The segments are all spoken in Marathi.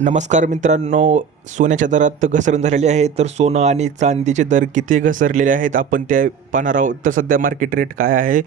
नमस्कार मित्रांनो, सोन्याच्या दरात घसरण झालेली आहे. तर सोनं आणि चांदीचे दर किती घसरलेले आहेत आपण ते पाहणार आहोत. तर सध्या मार्केट रेट काय आहे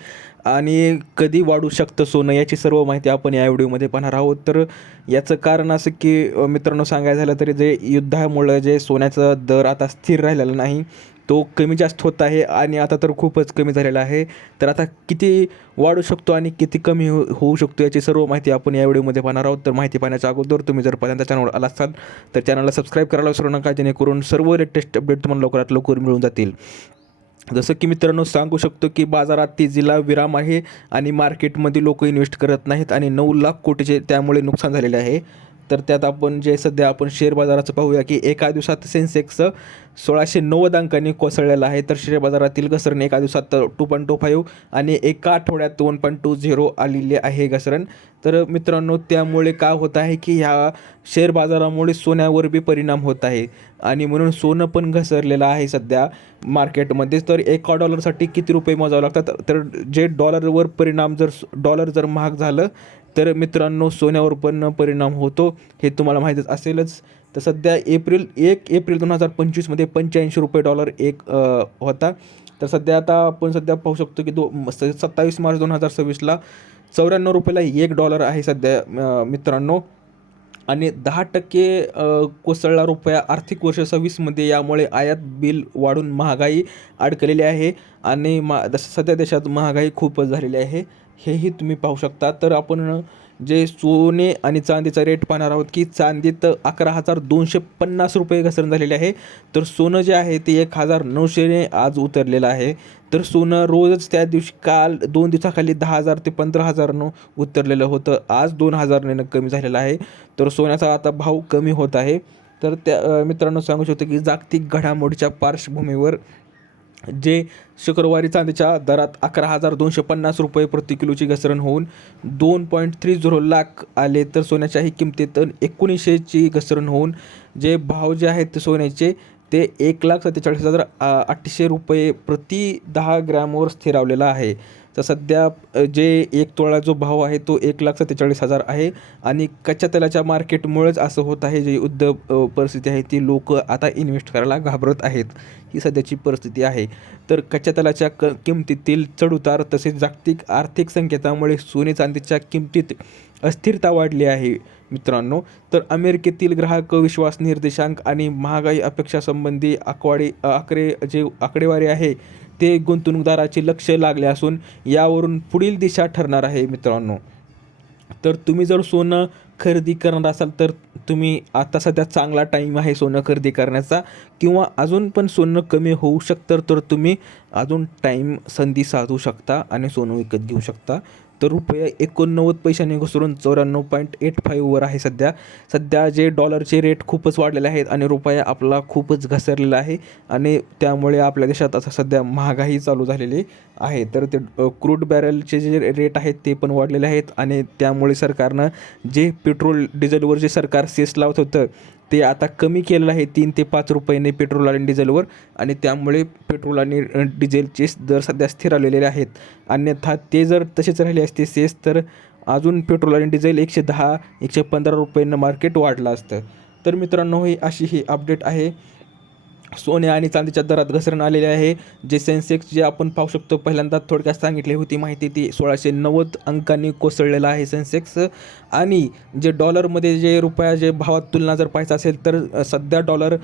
आणि कधी वाढू शकतं सोनं, याची सर्व माहिती आपण या व्हिडिओमध्ये पाहणार आहोत. तर याचं कारण असं की मित्रांनो, सांगायचं झालं तरी जे युद्धामुळं जे सोन्याचा दर आता स्थिर राहिलेला नाही, तो कमी जास्त होत आहे आणि आता तर खूपच कमी झालेला आहे. तर आता किती वाढू शकतो आणि किती कमी होऊ शकतो, याची सर्व माहिती आपण या व्हिडिओमध्ये पाहणार आहोत. तर माहिती पाहण्याच्या अगोदर तुम्ही जर पहिल्यांदा चॅनलवर आला असाल तर चॅनलला सबस्क्राईब करायला विसरू नका, जेणेकरून सर्व लेटेस्ट अपडेट तुम्हाला लवकरात लवकर मिळून जातील. जसं की मित्रांनो, सांगू शकतो की बाजारात तेजीला विराम आहे आणि मार्केटमध्ये लोक इन्व्हेस्ट करत नाहीत आणि 9 लाख कोटीचे त्यामुळे नुकसान झालेले आहे. तर त्यात आपण जे सध्या आपण शेअर बाजाराचं पाहूया की एका दिवसात सेन्सेक्स 1690 अंकांनी कोसळलेला आहे. तर शेअर बाजारातील घसरण एका दिवसात 2.25 आणि एका आठवड्यात 1.20 आलेली आहे घसरण. तर मित्रांनो, त्यामुळे काय होत आहे की ह्या शेअर बाजारामुळे सोन्यावर बी परिणाम होत आहे आणि म्हणून सोनं पण घसरलेलं आहे सध्या मार्केटमध्ये. तर एका डॉलरसाठी किती रुपये मोजावे लागतात, तर जे डॉलरवर परिणाम, जर डॉलर जर महाग झालं तर मित्रांनो सोन्यावर पण परिणाम होतो, हे तुम्हाला माहीतच असेलच. तर सध्या 1 एप्रिल 2025मध्ये 85 रुपये डॉलर एक होता. तर आता आपण पाहू शकतो की 27 मार्च 2026ला 94 रुपयाला $1 आहे सध्या मित्रांनो. आणि 10% कोसळला रुपया आर्थिक वर्ष 26मध्ये. यामुळे आयात बिल वाढून महागाई अडकलेली आहे आणि सध्या देशात महागाई खूपच झालेली आहे, हेही तुम्ही पाहू शकता. तर आपण जे सोने आणि चांदीचा रेट पाहणार आहोत की चांदीत 11,250 रुपये घसरण झालेले आहे. तर सोनं जे आहे ते 1,900ने आज उतरलेलं आहे. तर सोनं रोजच त्या दिवशी काल 2 दिवसाखाली 10,000 ते 15,000नं उतरलेलं होतं, आज 2,000ने कमी झालेलं आहे. तर सोन्याचा आता भाव कमी होत आहे. तर त्या मित्रांनो, सांगू शकतो की जागतिक घडामोडीच्या पार्श्वभूमीवर जे शुक्रवारी चांदीच्या दरात 11,250 रुपये प्रति किलोची घसरण होऊन 2.30 लाख आले. तर सोन्याच्याही किमतीत 1900ची घसरण होऊन जे भाव जे आहेत सोन्याचे ते 1,47,800 रुपये प्रति 10 ग्रॅमवर स्थिरावलेला आहे. तर सध्या जे 1 तोळा जो भाव आहे तो 1,47,000 आहे आणि कच्च्या तेलाच्या मार्केटमुळेच असं होत आहे. जे युद्ध परिस्थिती आहे ती लोक आता इन्व्हेस्ट करायला घाबरत आहेत, ही सध्याची परिस्थिती आहे. तर कच्च्या तेलाच्या किमतीतील चढउतार तसेच जागतिक आर्थिक संकेतामुळे सोने चांदीच्या किमतीत अस्थिरता वाढली आहे मित्रांनो. तर अमेरिकेतील ग्राहक विश्वास निर्देशांक आणि महागाई अपेक्षासंबंधी आकडेवारी आहे ते गुंतवणूकदाराचे लक्ष लागले असून यावरून पुढील दिशा ठरणार आहे मित्रांनो. तर तुम्ही जर सोनं खरेदी करणार असाल तर तुम्ही आता सध्या चांगला टाईम आहे सोनं खरेदी करण्याचा, किंवा अजून पण सोनं कमी होऊ शकतं तर तुम्ही अजून संधी साधू शकता आणि सोनं विकत घेऊ शकता. तर रुपया 89 पैशांनी घसरून 94.85वर आहे सध्या जे डॉलरचे रेट खूपच वाढलेले आहेत आणि रुपया आपला खूपच घसरलेला आहे आणि त्यामुळे आपल्या देशात आता सध्या महागाई चालू झालेली आहे. तर ते क्रूड बॅरलचे जे रेट आहेत ते पण वाढलेले आहेत आणि त्यामुळे सरकारनं जे पेट्रोल डिझेलवर जे सरकार सेस लावत होतं ते आता कमी केलेलं आहे 3 ते 5 रुपयाने पेट्रोल आणि डिझेलवर, आणि त्यामुळे पेट्रोल आणि डिझेलचे दर सध्या स्थिर आलेले आहेत. अन्यथा ते जर तसेच राहिले असते सेस तर अजून पेट्रोल आणि डिझेल 110-115 रुपयांना मार्केट वाढलं असतं. तर मित्रांनो, ही अपडेट आहे. सोने आणि चांदीच्या दरात घसरण आलेले आहे. जे सेन्सेक्स जे आपण पाहू शकतो, पहिल्यांदा थोडक्यात सांगितली होती माहिती, ती 1690 अंकांनी कोसळलेला आहे सेन्सेक्स. आणि जे डॉलरमध्ये जे रुपया जे भावात तुलना जर पाहायचं असेल तर सध्या डॉलर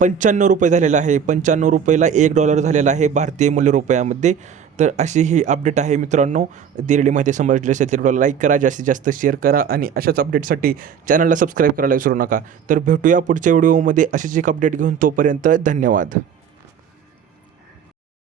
95 रुपये झालेला आहे. 95 रुपयाला $1 झालेला आहे भारतीय मूल्य रुपयामध्ये. तर अशी ही अपडेट आहे मित्रांनो. दिलेली माहिती समजली असेल तर व्हिडिओला लाईक करा, जास्तीत जास्त शेअर करा आणि अशाच अपडेटसाठी चॅनलला सबस्क्राईब करायला विसरू नका. तर भेटूया पुढच्या व्हिडिओमध्ये अशीच एक अपडेट घेऊन. तोपर्यंत धन्यवाद.